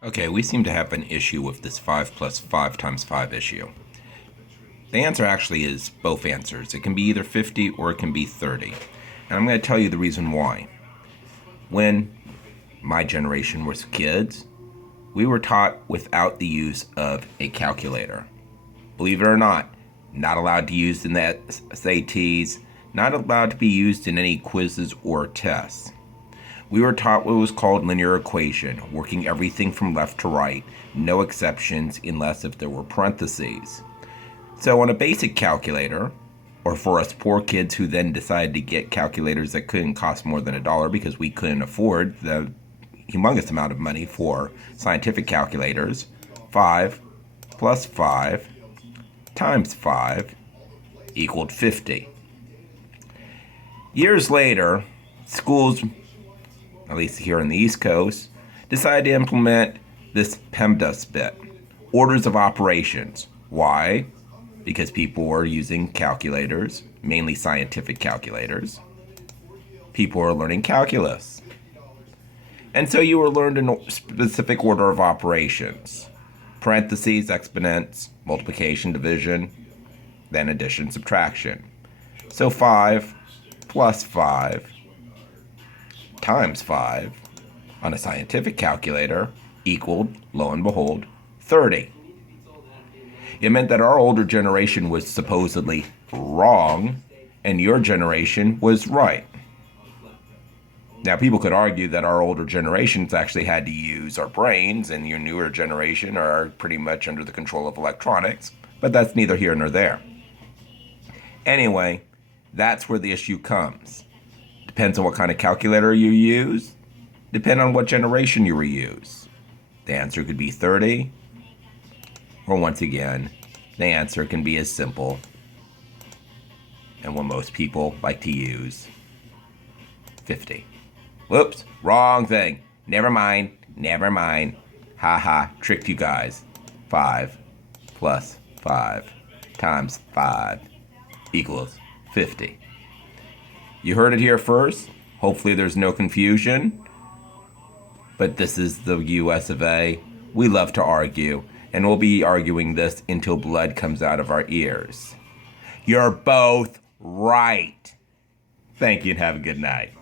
Okay, we seem to have an issue with this 5 plus 5 times 5 issue. The answer actually is both answers. It can be either 50 or it can be 30. And I'm going to tell you the reason why. When my generation was kids, we were taught without the use of a calculator. Believe it or not allowed to use in the SATs, not allowed to be used in any quizzes or tests. We were taught what was called linear equation, working everything from left to right, no exceptions unless if there were parentheses. So on a basic calculator, or for us poor kids who then decided to get calculators that couldn't cost more than $1 because we couldn't afford the humongous amount of money for scientific calculators, 5 plus 5 times 5 equaled 50. Years later, schools, at least here on the East Coast, decided to implement this PEMDAS bit, orders of operations. Why? Because people were using calculators, mainly scientific calculators. People were learning calculus. And so you were learned a specific order of operations. Parentheses, exponents, multiplication, division, then addition, subtraction. So 5 plus 5 times 5 on a scientific calculator equaled, lo and behold, 30. It meant that our older generation was supposedly wrong and your generation was right. Now, people could argue that our older generations actually had to use our brains and your newer generation are pretty much under the control of electronics, but that's neither here nor there. Anyway, that's where the issue comes. Depends on what kind of calculator you use, depend on what generation you reuse. The answer could be 30, or once again, the answer can be as simple and what most people like to use, 50. Whoops, wrong thing. Never mind. Haha, tricked you guys. 5 plus 5 times 5 equals 50. You heard it here first. Hopefully there's no confusion. But this is the US of A. We love to argue, and we'll be arguing this until blood comes out of our ears. You're both right. Thank you and have a good night.